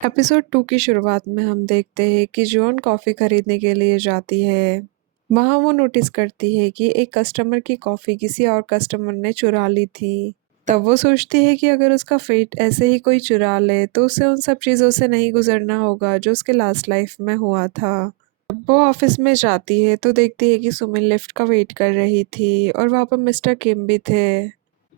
Episode 2 की शुरुआत में हम देखते हैं कि जॉन कॉफ़ी खरीदने के लिए जाती है। वहाँ वो नोटिस करती है कि एक कस्टमर की कॉफ़ी किसी और कस्टमर ने चुरा ली थी। तब वो सोचती है कि अगर उसका फेट ऐसे ही कोई चुरा ले तो उसे उन सब चीज़ों से नहीं गुजरना होगा जो उसके लास्ट लाइफ में हुआ था। जब वो ऑफिस में जाती है तो देखती है कि सुमिन लिफ्ट का वेट कर रही थी और वहाँ पर मिस्टर किम भी थे।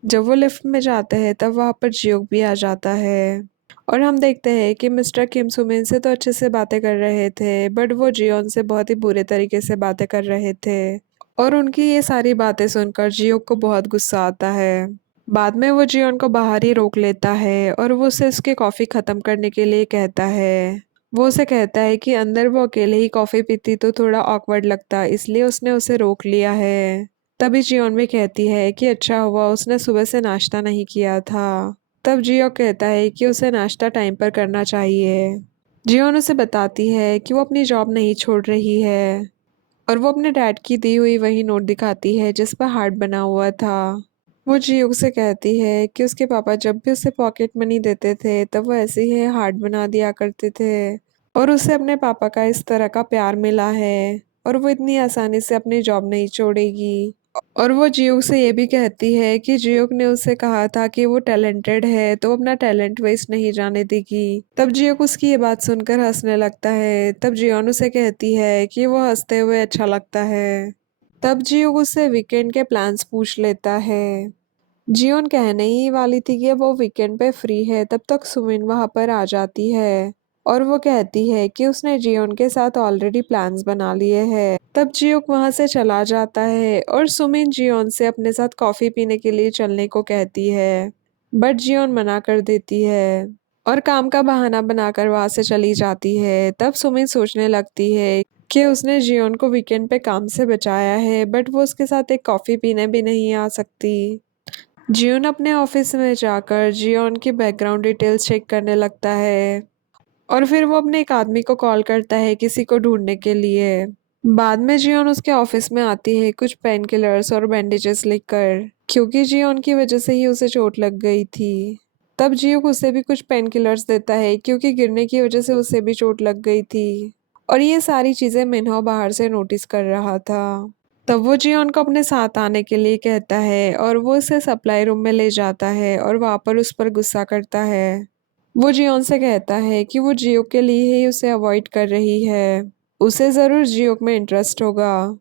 जब वो लिफ्ट में जाते हैं तब वहाँ पर जियोक भी आ जाता है और हम देखते हैं कि मिस्टर किम सुमिन से तो अच्छे से बातें कर रहे थे बट वो जियोन से बहुत ही बुरे तरीके से बातें कर रहे थे और उनकी ये सारी बातें सुनकर जियोक को बहुत गुस्सा आता है। बाद में वो जियोन को बाहर ही रोक लेता है और वो उसे उसकी कॉफ़ी ख़त्म करने के लिए कहता है। वो उसे कहता है कि अंदर वो अकेले ही कॉफ़ी पीती तो थोड़ा ऑकवर्ड लगता इसलिए उसने उसे रोक लिया है। तभी जियोन भी कहती है कि अच्छा हुआ उसने सुबह से नाश्ता नहीं किया था। तब जियो कहता है कि उसे नाश्ता टाइम पर करना चाहिए। जियोन उसे बताती है कि वो अपनी जॉब नहीं छोड़ रही है और वो अपने डैड की दी हुई वही नोट दिखाती है जिस पर हार्ट बना हुआ था। वो जियो से कहती है कि उसके पापा जब भी उसे पॉकेट मनी देते थे तब वो ऐसे ही हार्ट बना दिया करते थे और उसे अपने पापा का इस तरह का प्यार मिला है और वो इतनी आसानी से अपनी जॉब नहीं छोड़ेगी। और वो जियोक से ये भी कहती है कि जियोक ने उसे कहा था कि वो टैलेंटेड है तो वो अपना टैलेंट वेस्ट नहीं जाने देगी। तब जियोक उसकी ये बात सुनकर हंसने लगता है। तब जियोन उसे कहती है कि वो हंसते हुए अच्छा लगता है। तब जियोक उससे वीकेंड के प्लान्स पूछ लेता है। जियोन कहने ही वाली थी कि वो वीकेंड पे फ्री है तब तक सुमिन वहां पर आ जाती है और वो कहती है कि उसने जियोन के साथ ऑलरेडी प्लान्स बना लिए हैं। तब जियोक वहां से चला जाता है और सुमिन जियोन से अपने साथ कॉफी पीने के लिए चलने को कहती है बट जियोन मना कर देती है और काम का बहाना बनाकर वहां से चली जाती है। तब सुमिन सोचने लगती है कि उसने जियोन को वीकेंड पे काम से बचाया है बट वो उसके साथ एक कॉफी पीने भी नहीं आ सकती। जियोन अपने ऑफिस में जाकर जियोन की बैकग्राउंड डिटेल्स चेक करने लगता है और फिर वो अपने एक आदमी को कॉल करता है किसी को ढूंढने के लिए। बाद में जियोन उसके ऑफिस में आती है कुछ पेन किलर्स और बैंडेजेस लेकर क्योंकि जियोन की वजह से ही उसे चोट लग गई थी। तब जियोक उसे भी कुछ पेन किलर्स देता है क्योंकि गिरने की वजह से उसे भी चोट लग गई थी और ये सारी चीजें मिन्हो बाहर से नोटिस कर रहा था। तब वो जियोन को अपने साथ आने के लिए कहता है और वो उसे सप्लाई रूम में ले जाता है और वहां पर उस पर गुस्सा करता है। वो जियोन से कहता है कि वो जियोक के लिए ही उसे अवॉइड कर रही है, उसे जरूर जियोक में इंटरेस्ट होगा।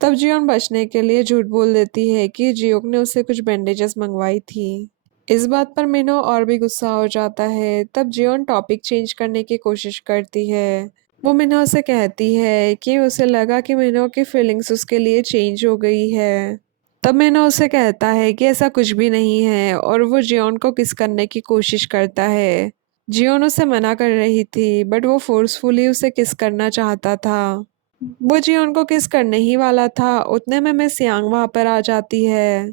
तब जियोन बचने के लिए झूठ बोल देती है कि जियोक ने उससे कुछ बैंडेजेस मंगवाई थी। इस बात पर मिनो और भी गुस्सा हो जाता है। तब जियोन टॉपिक चेंज करने की कोशिश करती है। वो मिन्हो से कहती है कि उसे लगा कि मिन्हो की फीलिंग्स उसके लिए चेंज हो गई है। तब मिन्हो उसे कहता है कि ऐसा कुछ भी नहीं है और वो जियोन को किस करने की कोशिश करता है। जियोन उसे मना कर रही थी बट वो फोर्सफुली उसे किस करना चाहता था। वो जियोन को किस करने ही वाला था उतने में मिस यांग वहां पर आ जाती है।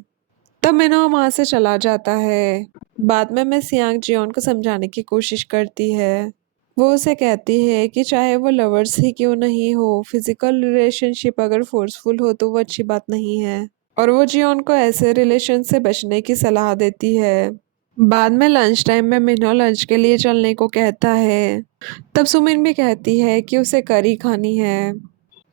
तब मिन्हो वहां से चला जाता है। बाद में मिस यांग जियोन को समझाने की कोशिश करती है। वो उसे कहती है कि चाहे वो लवर्स ही क्यों नहीं हो, फिजिकल रिलेशनशिप अगर फोर्सफुल हो तो वो अच्छी बात नहीं है और वो जियोन को ऐसे रिलेशन से बचने की सलाह देती है। बाद में लंच टाइम में मिन्हो लंच के लिए चलने को कहता है। तब सुमिन भी कहती है कि उसे करी खानी है।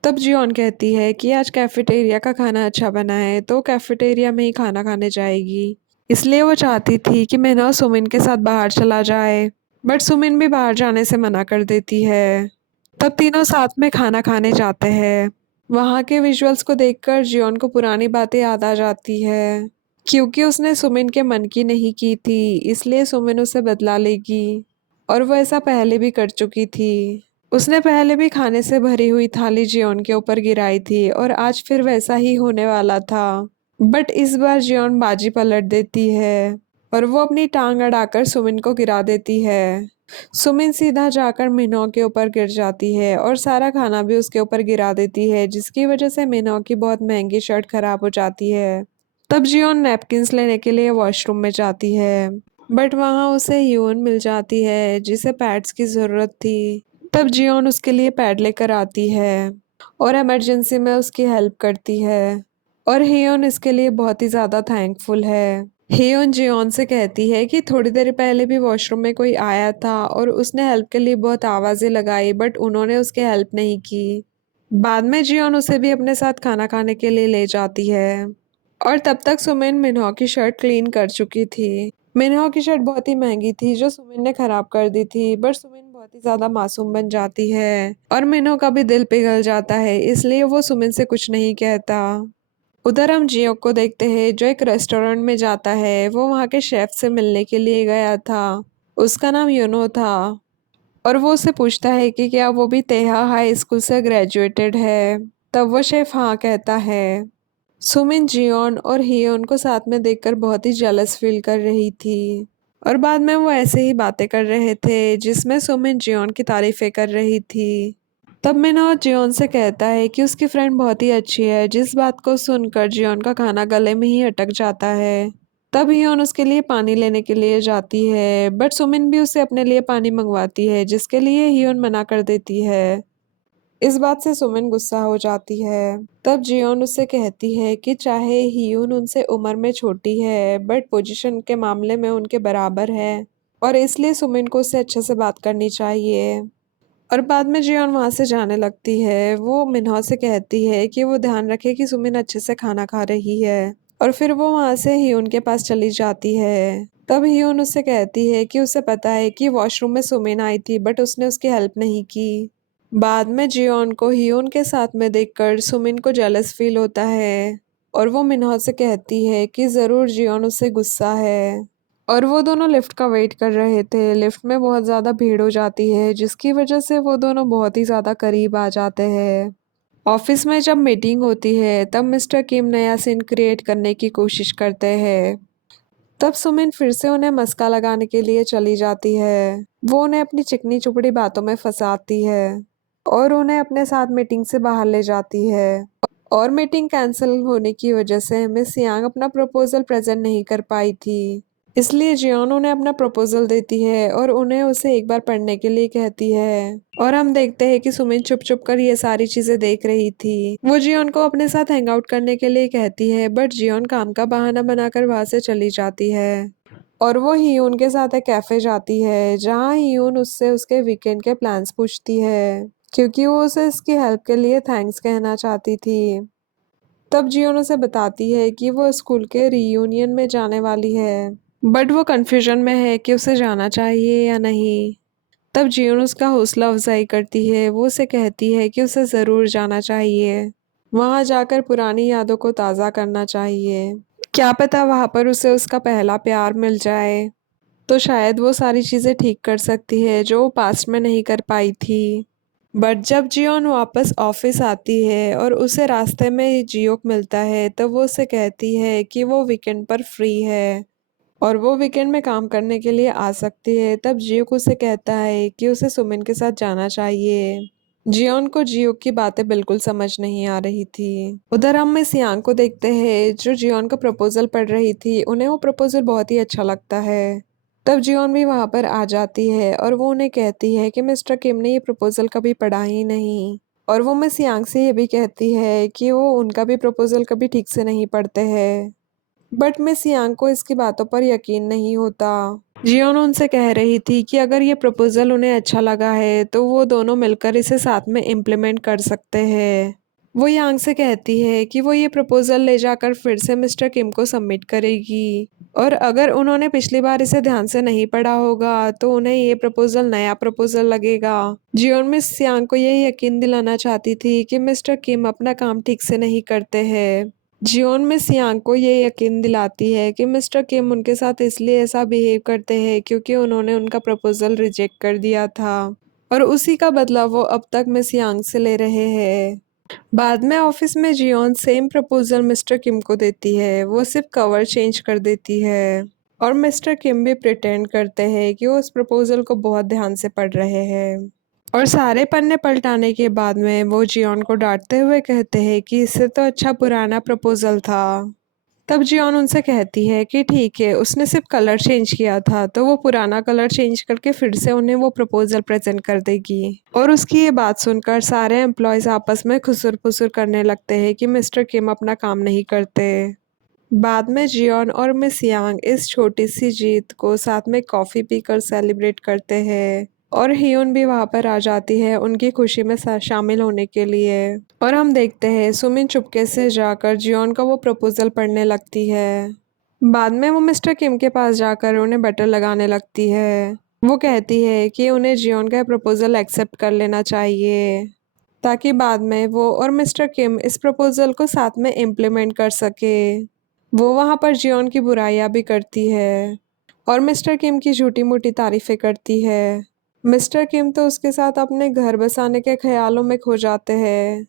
तब जियोन कहती है कि आज कैफेटेरिया का खाना अच्छा बना है तो कैफेटेरिया में ही खाना खाने जाएगी। इसलिए वो चाहती थी कि मिन्हो सुमिन के साथ बाहर चला जाए बट सुमिन भी बाहर जाने से मना कर देती है। तब तीनों साथ में खाना खाने जाते हैं। वहाँ के विजुअल्स को देखकर जियोन को पुरानी बातें याद आ जाती है क्योंकि उसने सुमिन के मन की नहीं की थी इसलिए सुमिन उसे बदला लेगी और वो ऐसा पहले भी कर चुकी थी। उसने पहले भी खाने से भरी हुई थाली जियोन के ऊपर गिराई थी और आज फिर वैसा ही होने वाला था बट इस बार जियोन बाजी पलट देती है और वो अपनी टांग अड़ाकर सुमिन को गिरा देती है। सुमिन सीधा जाकर मिन्हो के ऊपर गिर जाती है और सारा खाना भी उसके ऊपर गिरा देती है जिसकी वजह से मिन्हो की बहुत महंगी शर्ट खराब हो जाती है। तब जियोन नैपकिन्स लेने के लिए वॉशरूम में जाती है बट वहां उसे यून मिल जाती है जिसे पैड्स की जरूरत थी। तब जियोन उसके लिए पैड लेकर आती है और इमरजेंसी में उसकी हेल्प करती है और हियोन इसके लिए बहुत ही ज़्यादा थैंकफुल है। हेयोन जियोन से कहती है कि थोड़ी देर पहले भी वॉशरूम में कोई आया था और उसने हेल्प के लिए बहुत आवाजें लगाई बट उन्होंने उसके हेल्प नहीं की। बाद में जियोन उसे भी अपने साथ खाना खाने के लिए ले जाती है और तब तक सुमिन मिन्हो की शर्ट क्लीन कर चुकी थी। मिन्हो की शर्ट बहुत ही महंगी थी जो सुमिन ने खराब कर दी थी बट सुमिन बहुत ही ज्यादा मासूम बन जाती है और मिन्हो का भी दिल पिघल जाता है, इसलिए वो सुमिन से कुछ नहीं कहता। उधर हम जियो को देखते हैं जो एक रेस्टोरेंट में जाता है। वो वहाँ के शेफ से मिलने के लिए गया था। उसका नाम यूनो था और वो उससे पूछता है कि क्या वो भी तेहा हाई स्कूल से ग्रेजुएटेड है। तब वो शेफ हाँ कहता है। सुमिन जियोन और हियोन को साथ में देखकर बहुत ही जेलस फील कर रही थी और बाद में वो ऐसे ही बातें कर रहे थे जिसमें सुमिन जियोन की तारीफें कर रही थी। तब मिन्हो जियोन से कहता है कि उसकी फ्रेंड बहुत ही अच्छी है, जिस बात को सुनकर जियोन का खाना गले में ही अटक जाता है। तब हियोन उसके लिए पानी लेने के लिए जाती है बट सुमिन भी उसे अपने लिए पानी मंगवाती है जिसके लिए हियोन मना कर देती है। इस बात से सुमिन गुस्सा हो जाती है। तब जियोन उससे कहती है कि चाहे हियून उनसे उम्र में छोटी है बट पोजीशन के मामले में उनके बराबर है और इसलिए सुमिन को उससे अच्छे से बात करनी चाहिए। और बाद में जियोन वहां से जाने लगती है। वो मिन्हो से कहती है कि वो ध्यान रखे कि सुमिन अच्छे से खाना खा रही है और फिर वो वहां से हियून के पास चली जाती है। तब हियून उससे कहती है कि उसे पता है कि वॉशरूम में सुमिन आई थी बट उसने उसकी हेल्प नहीं की। बाद में जियोन को हियून के साथ में देखकर सुमिन को जेलस फील होता है और वो मिन्हो से कहती है कि जरूर जियोन उससे गुस्सा है। और वो दोनों लिफ्ट का वेट कर रहे थे। लिफ्ट में बहुत ज़्यादा भीड़ हो जाती है जिसकी वजह से वो दोनों बहुत ही ज़्यादा करीब आ जाते हैं। ऑफिस में जब मीटिंग होती है तब मिस्टर किम नया सीन क्रिएट करने की कोशिश करते हैं। तब सुमिन फिर से उन्हें मस्का लगाने के लिए चली जाती है। वो उन्हें अपनी चिकनी चुपड़ी बातों में फंसाती है और उन्हें अपने साथ मीटिंग से बाहर ले जाती है। और मीटिंग कैंसिल होने की वजह से मिस यांग अपना प्रपोजल प्रेजेंट नहीं कर पाई थी, इसलिए जियोन उन्हें अपना प्रपोजल देती है और उन्हें उसे एक बार पढ़ने के लिए कहती है। और हम देखते हैं कि सुमिन चुप चुप कर ये सारी चीजें देख रही थी। वो जियोन को अपने साथ हैंग आउट करने के लिए कहती है बट जियोन काम का बहाना बनाकर वहां से चली जाती है और वो हियून के साथ एक कैफे जाती है जहाँ हियून उससे उसके वीकेंड के प्लान्स पूछती है क्योंकि वो उसे इसकी हेल्प के लिए थैंक्स कहना चाहती थी। तब जियोन उसे बताती है कि वो स्कूल के रीयूनियन में जाने वाली है बट वो कंफ्यूजन में है कि उसे जाना चाहिए या नहीं। तब जियोन उसका हौसला अफजाई करती है। वो उसे कहती है कि उसे ज़रूर जाना चाहिए, वहाँ जाकर पुरानी यादों को ताज़ा करना चाहिए। क्या पता वहाँ पर उसे उसका पहला प्यार मिल जाए तो शायद वो सारी चीज़ें ठीक कर सकती है जो वो पास्ट में नहीं कर पाई थी। बट जब जियोन वापस ऑफिस आती है और उसे रास्ते में जियोक मिलता है तब वो उसे कहती है कि वो वीकेंड पर फ्री है और वो वीकेंड में काम करने के लिए आ सकती है। तब जियोक उसे कहता है कि उसे सुमिन के साथ जाना चाहिए। जियोन को जियोक की बातें बिल्कुल समझ नहीं आ रही थी। उधर हम मिस यांग को देखते हैं जो जियोन का प्रपोजल पढ़ रही थी। उन्हें वो प्रपोजल बहुत ही अच्छा लगता है। तब जियोन भी वहां पर आ जाती है और वो उन्हें कहती है कि मिस्टर किम ने ये प्रपोजल कभी पढ़ा ही नहीं और वो मिस यांग से ये भी कहती है कि वो उनका भी प्रपोजल कभी ठीक से नहीं पढ़ते हैं। बट मिस यांग को इसकी बातों पर यकीन नहीं होता। जियोन उनसे कह रही थी कि अगर ये प्रपोजल उन्हें अच्छा लगा है तो वो दोनों मिलकर इसे साथ में इम्प्लीमेंट कर सकते हैं। वो यांग से कहती है कि वो ये प्रपोजल ले जाकर फिर से मिस्टर किम को सबमिट करेगी और अगर उन्होंने पिछली बार इसे ध्यान से नहीं पढ़ा होगा तो उन्हें ये प्रपोजल नया प्रपोजल लगेगा। जियोन मिस यांग को ये यकीन दिलाना चाहती थी कि मिस्टर किम अपना काम ठीक से नहीं करते हैं। जियोन मिस यांग को ये यकीन दिलाती है कि मिस्टर किम उनके साथ इसलिए ऐसा बिहेव करते हैं क्योंकि उन्होंने उनका प्रपोजल रिजेक्ट कर दिया था और उसी का बदला वो अब तक मिस यांग से ले रहे हैं। बाद में ऑफिस में जियोन सेम प्रपोजल मिस्टर किम को देती है। वो सिर्फ कवर चेंज कर देती है और मिस्टर किम भी प्रिटेंड करते हैं कि वो उस प्रपोजल को बहुत ध्यान से पढ़ रहे हैं और सारे पन्ने पलटाने के बाद में वो जियोन को डांटते हुए कहते हैं कि इससे तो अच्छा पुराना प्रपोजल था। तब जियोन उनसे कहती है कि ठीक है, उसने सिर्फ कलर चेंज किया था तो वो पुराना कलर चेंज करके फिर से उन्हें वो प्रपोजल प्रेजेंट कर देगी। और उसकी ये बात सुनकर सारे एम्प्लॉयज आपस में खुसुर फुसुर करने लगते हैं कि मिस्टर किम अपना काम नहीं करते। बाद में जियोन और मिस यांग इस छोटी सी जीत को साथ में कॉफी पीकर सेलिब्रेट करते हैं और हियोन भी वहां पर आ जाती है उनकी खुशी में शामिल होने के लिए। और हम देखते हैं सुमिन चुपके से जाकर जियोन का वो प्रपोजल पढ़ने लगती है। बाद में वो मिस्टर किम के पास जाकर उन्हें बटर लगाने लगती है। वो कहती है कि उन्हें जियोन का प्रपोजल एक्सेप्ट कर लेना चाहिए ताकि बाद में वो और मिस्टर किम इस प्रपोजल को साथ में इम्प्लीमेंट कर सके। वो वहाँ पर जियोन की बुराइयां भी करती है और मिस्टर किम की झूठी मूठी तारीफें करती है। मिस्टर किम तो उसके साथ अपने घर बसाने के ख्यालों में खो जाते हैं।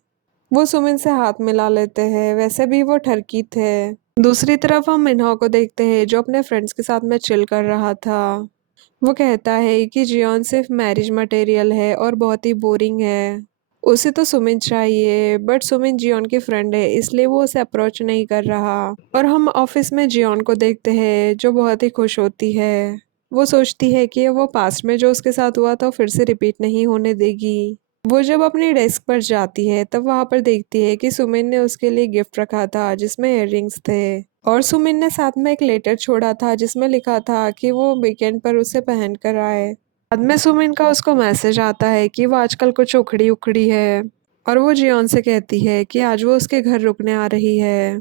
वो सुमिन से हाथ मिला लेते हैं, वैसे भी वो ठरकी थे। दूसरी तरफ हम मिन्हो को देखते हैं जो अपने फ्रेंड्स के साथ में चिल कर रहा था। वो कहता है कि जियोन सिर्फ मैरिज मटेरियल है और बहुत ही बोरिंग है। उसे तो सुमिन चाहिए बट सुमिन जियोन की फ्रेंड है इसलिए वो उसे अप्रोच नहीं कर रहा। और हम ऑफिस में जियोन को देखते हैं जो बहुत ही खुश होती है। वो सोचती है कि वो पास्ट में जो उसके साथ हुआ था फिर से रिपीट नहीं होने देगी। वो जब अपनी डेस्क पर जाती है तब वहां पर देखती है कि सुमिन ने उसके लिए गिफ्ट रखा था जिसमें इयररिंग्स थे और सुमिन ने साथ में एक लेटर छोड़ा था जिसमें लिखा था कि वो वीकेंड पर उसे पहन कर आए। बाद में सुमिन का उसको मैसेज आता है कि वो आजकल कुछ उखड़ी उखड़ी है और वो जियोन से कहती है कि आज वो उसके घर रुकने आ रही है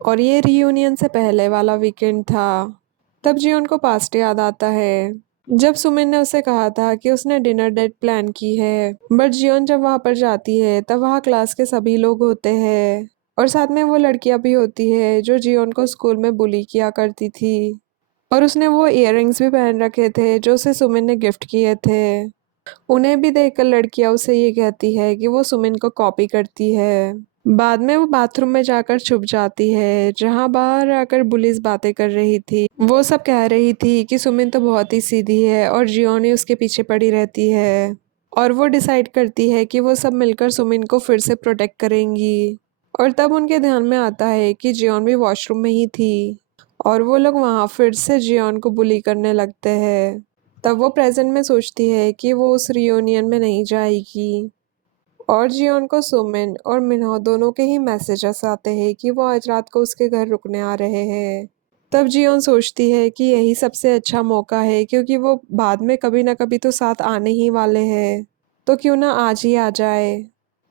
और ये रियूनियन से पहले वाला वीकेंड था। तब जियोन को पास्ट याद आता है जब सुमिन ने उसे कहा था कि उसने डिनर डेट प्लान की है। बट जियोन जब वहां पर जाती है तब वहाँ क्लास के सभी लोग होते हैं और साथ में वो लड़कियां भी होती है जो जियोन को स्कूल में बुली किया करती थी। और उसने वो इयररिंग्स भी पहन रखे थे जो उसे सुमिन ने गिफ्ट किए थे। उन्हें भी देखकर लड़कियां उसे ये कहती है कि वो सुमिन को कॉपी करती है। बाद में वो बाथरूम में जाकर छुप जाती है जहां बाहर आकर बुलिस बातें कर रही थी। वो सब कह रही थी कि सुमिन तो बहुत ही सीधी है और जियोनी उसके पीछे पड़ी रहती है। और वो डिसाइड करती है कि वो सब मिलकर सुमिन को फिर से प्रोटेक्ट करेंगी। और तब उनके ध्यान में आता है कि जियोन भी वॉशरूम में ही थी और वो लोग वहाँ फिर से जियोन को बुली करने लगते हैं। तब वो प्रेजेंट में सोचती है कि वो उस रियूनियन में नहीं जाएगी। और जियोन को सुमिन और मिन्हो दोनों के ही मैसेजेस आते हैं कि वो आज रात को उसके घर रुकने आ रहे हैं। तब जियोन सोचती है कि यही सबसे अच्छा मौका है क्योंकि वो बाद में कभी ना कभी तो साथ आने ही वाले हैं, तो क्यों ना आज ही आ जाए।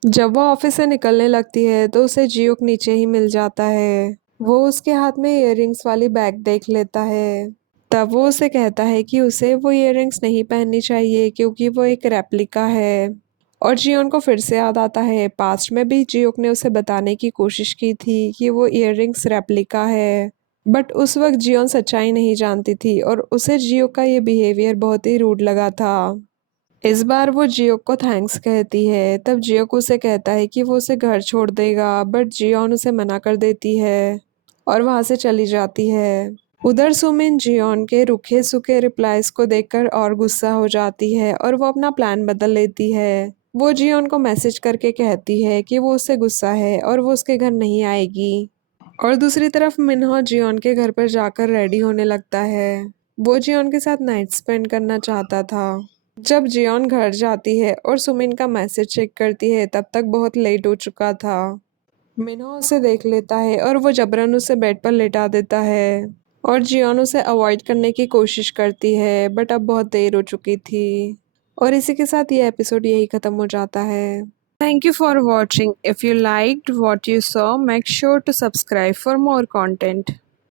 जब वो ऑफिस से निकलने लगती है तो उसे जियोक नीचे ही मिल जाता है। वो उसके हाथ में इयररिंग्स वाली बैग देख लेता है। तब वो उसे कहता है कि उसे वो इयररिंग्स नहीं पहननी चाहिए क्योंकि वो एक रेप्लिका है। और जियोन को फिर से याद आता है पास्ट में भी जियोक ने उसे बताने की कोशिश की थी कि वो इयररिंग्स रेप्लिका है। बट उस वक्त जियोन सच्चाई नहीं जानती थी और उसे जियोक का ये बिहेवियर बहुत ही रूड लगा था। इस बार वो जियोक को थैंक्स कहती है। तब जियोक उसे कहता है कि वो उसे घर छोड़ देगा बट जियोन उसे मना कर देती है और वहां से चली जाती है। उधर सुमिन जियोन के रूखे सूखे रिप्लाईज को देखकर और गुस्सा हो जाती है और वो अपना प्लान बदल लेती है। वो जियोन को मैसेज करके कहती है कि वो उससे गुस्सा है और वो उसके घर नहीं आएगी। और दूसरी तरफ मिन्हो जियोन के घर पर जाकर रेडी होने लगता है। वो जियोन के साथ नाइट स्पेंड करना चाहता था। जब जियोन घर जाती है और सुमिन का मैसेज चेक करती है तब तक बहुत लेट हो चुका था। मिन्हो उसे देख लेता है और वो जबरन उसे बेड पर लेटा देता है और जियोन उसे अवॉइड करने की कोशिश करती है बट अब बहुत देर हो चुकी थी। और इसी के साथ ये एपिसोड यही खत्म हो जाता है। Thank you for watching. If you liked what you saw make sure to subscribe for more content.